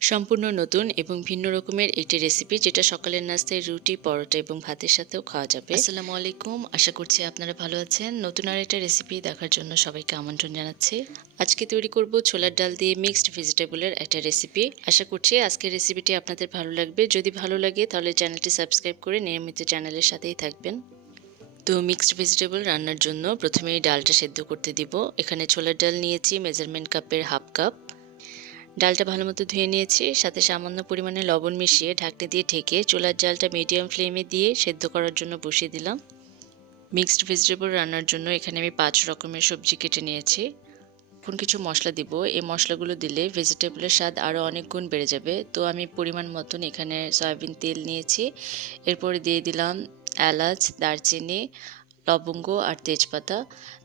সম্পূর্ণ নতুন এবং ভিন্ন রকমের একটি রেসিপি যেটা সকালের নাস্তায় রুটি, পরোটা এবং ভাতের সাথেও খাওয়া যাবে। আসসালামু আলাইকুম। আশা করছি আপনারা ভালো আছেন। নতুন আর একটা রেসিপি দেখার জন্য সবাইকে আমন্ত্রণ জানাচ্ছি। আজকে তৈরি করব ছোলার ডাল দিয়ে মিক্সড ভেজিটেবলের একটা রেসিপি আশা করছি আজকের রেসিপিটি আপনাদের ভালো লাগবে। যদি ভালো লাগে তাহলে চ্যানেলটি সাবস্ক্রাইব করে নিয়মিত চ্যানেলের সাথেই থাকবেন। তো মিক্সড ভেজিটেবল রান্নার জন্য প্রথমেই ডালটা সেদ্ধ করতে দিব। এখানে ছোলার ডাল নিয়েছি মেজারমেন্ট কাপের হাফ কাপ ডালটা ভালো মতো ধুয়ে নিয়েছি, সাথে সামান্য পরিমাণে লবণ মিশিয়ে ঢাকনি দিয়ে ঢেকে চুলার জালটা মিডিয়াম ফ্লেমে দিয়ে সেদ্ধ করার জন্য বসিয়ে দিলাম। মিক্সড ভেজিটেবল রান্নার জন্য এখানে আমি পাঁচ রকমের সবজি কেটে নিয়েছি। এখন কিছু মশলা দিব। এই মশলাগুলো দিলে ভেজিটেবলের স্বাদ আরও অনেক গুণ বেড়ে যাবে। তো আমি পরিমাণ মতন এখানে সয়াবিন তেল নিয়েছি। এরপরে দিয়ে দিলাম এলাচ, দারচিনি লবঙ্গ আর তেজপাতা।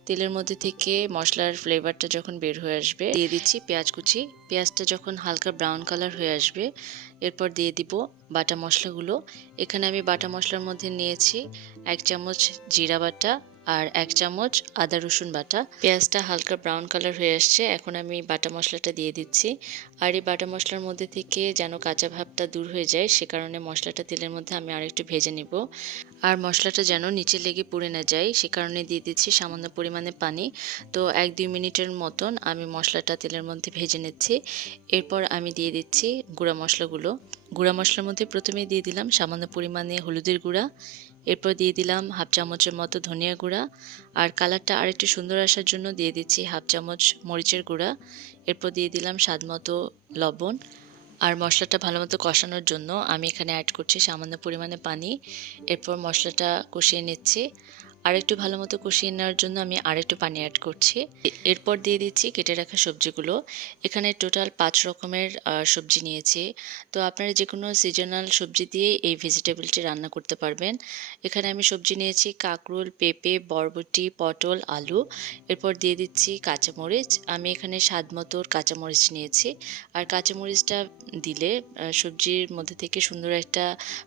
তেলের মধ্যে থেকে মশলার ফ্লেভারটা যখন বের হয়ে আসবে, দিয়ে দিচ্ছি পেঁয়াজ কুচি। পেঁয়াজটা যখন হালকা ব্রাউন কালার হয়ে আসবে, এরপর দিয়ে দিব বাটা মশলাগুলো। এখানে আমি বাটা মশলার মধ্যে নিয়েছি এক চামচ জিরা বাটা আর এক চামচ আদা রসুন বাটা। পেঁয়াজটা হালকা ব্রাউন কালার হয়ে আসছে, এখন আমি বাটা মশলাটা দিয়ে দিচ্ছি। আর এই বাটা মশলার মধ্যে থেকে যেন কাঁচা ভাবটা দূর হয়ে যায়, সে কারণে মশলাটা তেলের মধ্যে আমি আরেকটু ভেজে নিব। আর মশলাটা যেন নিচে লেগে পুড়ে না যায়, সে কারণে দিয়ে দিচ্ছি সামান্য পরিমাণে পানি। তো এক দুই মিনিটের মতন আমি মশলাটা তেলের মধ্যে ভেজে নিচ্ছি। এরপর আমি দিয়ে দিচ্ছি গুঁড়া মশলাগুলো। গুঁড়া মশলার মধ্যে প্রথমে দিয়ে দিলাম সামান্য পরিমাণে হলুদের গুঁড়া। এরপর দিয়ে দিলাম হাফ চামচের মতো ধনিয়া গুঁড়া। আর কালারটা আরেকটু সুন্দর আসার জন্য দিয়ে দিচ্ছি হাফ চামচ মরিচের গুঁড়া। এরপর দিয়ে দিলাম স্বাদ মতো লবণ। আর মশলাটা ভালোমতো কষানোর জন্য আমি এখানে অ্যাড করছি সামান্য পরিমাণে পানি। এরপর মশলাটা কষিয়ে নিচ্ছি। আর একটু ভালো মতো কষিয়ে নেওয়ার জন্য আমি আরেকটু পানি অ্যাড করছি। এরপর দিয়ে দিচ্ছি কেটে রাখা সবজিগুলো। এখানে টোটাল পাঁচ রকমের সবজি নিয়েছি। তো আপনারা যে কোনো সিজনাল সবজি দিয়ে এই ভেজিটেবলটি রান্না করতে পারবেন। এখানে আমি সবজি নিয়েছি কাঁকরোল, পেঁপে, বরবটি, পটল, আলু। এরপর দিয়ে দিচ্ছি কাঁচামরিচ। আমি এখানে স্বাদ মতো কাঁচামরিচ নিয়েছি। আর কাঁচামরিচটা দিলে সবজির মধ্যে থেকে সুন্দর একটা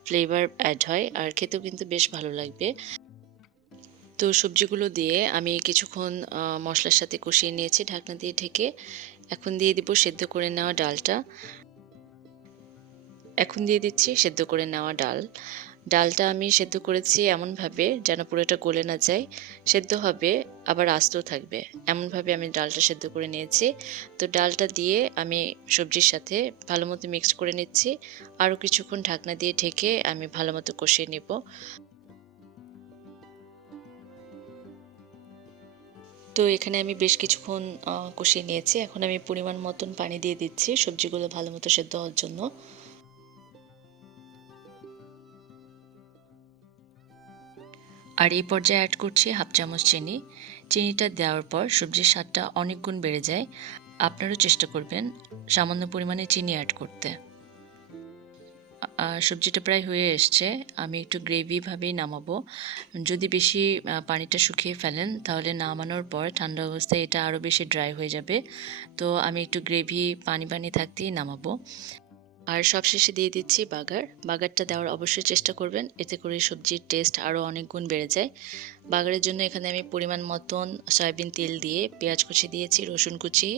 ফ্লেভার অ্যাড হয়। আর খেতেও কিন্তু বেশ ভালো লাগবে। তো সবজিগুলো দিয়ে আমি কিছুক্ষণ মশলার সাথে কষিয়ে নিয়েছি ঢাকনা দিয়ে ঢেকে। এখন দিয়ে দিব সেদ্ধ করে নেওয়া ডালটা। এখন দিয়ে দিচ্ছি সেদ্ধ করে নেওয়া ডাল। ডালটা আমি সেদ্ধ করেছি এমনভাবে যেন পুরোটা গলে না যায়। সেদ্ধ হবে, আবার আস্তও থাকবে। এমনভাবে আমি ডালটা সেদ্ধ করে নিয়েছি। তো ডালটা দিয়ে আমি সবজির সাথে ভালো মতো মিক্স করে নিচ্ছি। আরও কিছুক্ষণ ঢাকনা দিয়ে ঢেকে আমি ভালো মতো কষিয়ে নেব। তো এখানে আমি বেশ কিছুক্ষণ কষিয়ে নিয়েছি। এখন আমি পরিমাণ মতন পানি দিয়ে দিচ্ছি সবজিগুলো ভালো মতো সেদ্ধ হওয়ার জন্য। আর এই পর্যায়ে অ্যাড করছি হাফ চামচ চিনি। চিনিটা দেওয়ার পর সবজির স্বাদটা অনেক গুণ বেড়ে যায়। আপনারও চেষ্টা করবেন সামান্য পরিমাণে চিনি অ্যাড করতে। সবজিটা প্রায় হয়ে এসছে, আমি একটু গ্রেভিভাবেই নামাবো। যদি বেশি পানিটা শুকিয়ে ফেলেন, তাহলে নামানোর পর ঠান্ডা অবস্থায় এটা আরও বেশি ড্রাই হয়ে যাবে। তো আমি একটু গ্রেভি পানি পানি থাকতেই নামাবো। আর সবশেষে দিয়ে দিচ্ছি বাগার। বাগারটা দেওয়ার অবশ্যই চেষ্টা করবেন, এতে করে সবজির টেস্ট আরও অনেক গুণ বেড়ে যায়। বাগারের জন্য এখানে আমি পরিমাণ মতন সয়াবিন তেল দিয়ে পেঁয়াজ কুচি দিয়েছি, রসুন কুচি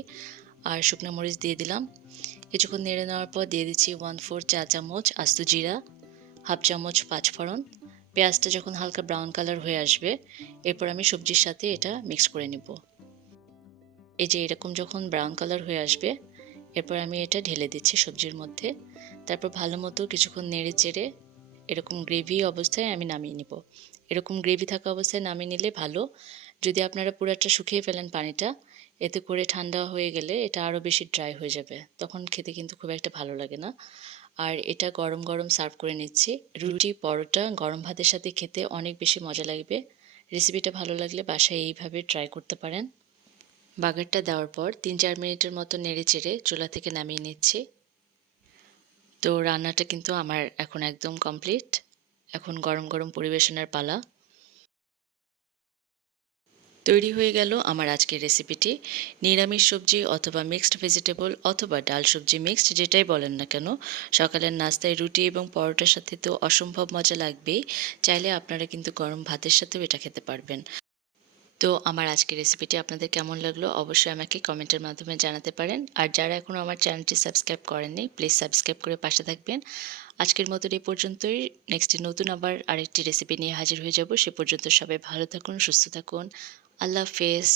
আর শুকনো মরিচ দিয়ে দিলাম। কিছুক্ষণ নেড়ে নেওয়ার পর দিয়ে দিচ্ছি ওয়ান ফোর চা চামচ আস্ত জিরা হাফ চামচ পাঁচফোড়ন পেঁয়াজটা যখন হালকা ব্রাউন কালার হয়ে আসবে, এরপর আমি সবজির সাথে এটা মিক্স করে নেব। এই যে এরকম যখন ব্রাউন কালার হয়ে আসবে, এরপর আমি এটা ঢেলে দিচ্ছি সবজির মধ্যে। তারপর ভালো মতো কিছুক্ষণ নেড়ে চেড়ে এরকম গ্রেভি অবস্থায় আমি নামিয়ে নেব। এরকম গ্রেভি থাকা অবস্থায় নামিয়ে নিলে ভালো। যদি আপনারা পুরাটা শুকিয়ে ফেলেন পানিটা এতে করে ঠান্ডা হয়ে গেলে এটা আরও বেশি ড্রাই হয়ে যাবে। তখন খেতে কিন্তু খুব একটা ভালো লাগে না। আর এটা গরম গরম সার্ভ করে নিচ্ছি। রুটি, পরোটা, গরম ভাতের সাথে খেতে অনেক বেশি মজা লাগবে। রেসিপিটা ভালো লাগলে বাসায় এইভাবে ট্রাই করতে পারেন। বাগারটা দেওয়ার পর তিন চার মিনিটের মতো নেড়ে চেড়ে চুলা থেকে নামিয়ে নিচ্ছি। তো রান্নাটা কিন্তু আমার এখন একদম কমপ্লিট এখন গরম গরম পরিবেশনের পালা। তৈরি হয়ে গেল আমার আজকের রেসিপিটি নিরামিষ সবজি অথবা মিক্সড ভেজিটেবল অথবা ডাল সবজি মিক্সড যেটাই বলেন না কেন। সকালের নাস্তায় রুটি এবং পরোটার সাথে তো অসম্ভব মজা লাগবেই। চাইলে আপনারা কিন্তু গরম ভাতের সাথেও এটা খেতে পারবেন। তো আমার আজকের রেসিপিটি আপনাদের কেমন লাগল অবশ্যই আমাকে কমেন্টের মাধ্যমে জানাতে পারেন। আর যারা এখনও আমার চ্যানেলটি সাবস্ক্রাইব করেননি প্লিজ সাবস্ক্রাইব করে পাশে থাকবেন। আজকের মতো এই পর্যন্তই। নেক্সট নতুন আবার আরেকটি রেসিপি নিয়ে হাজির হয়ে যাব। সে পর্যন্ত সবাই ভালো থাকুন, সুস্থ থাকুন। আল্লাহ হাফেজ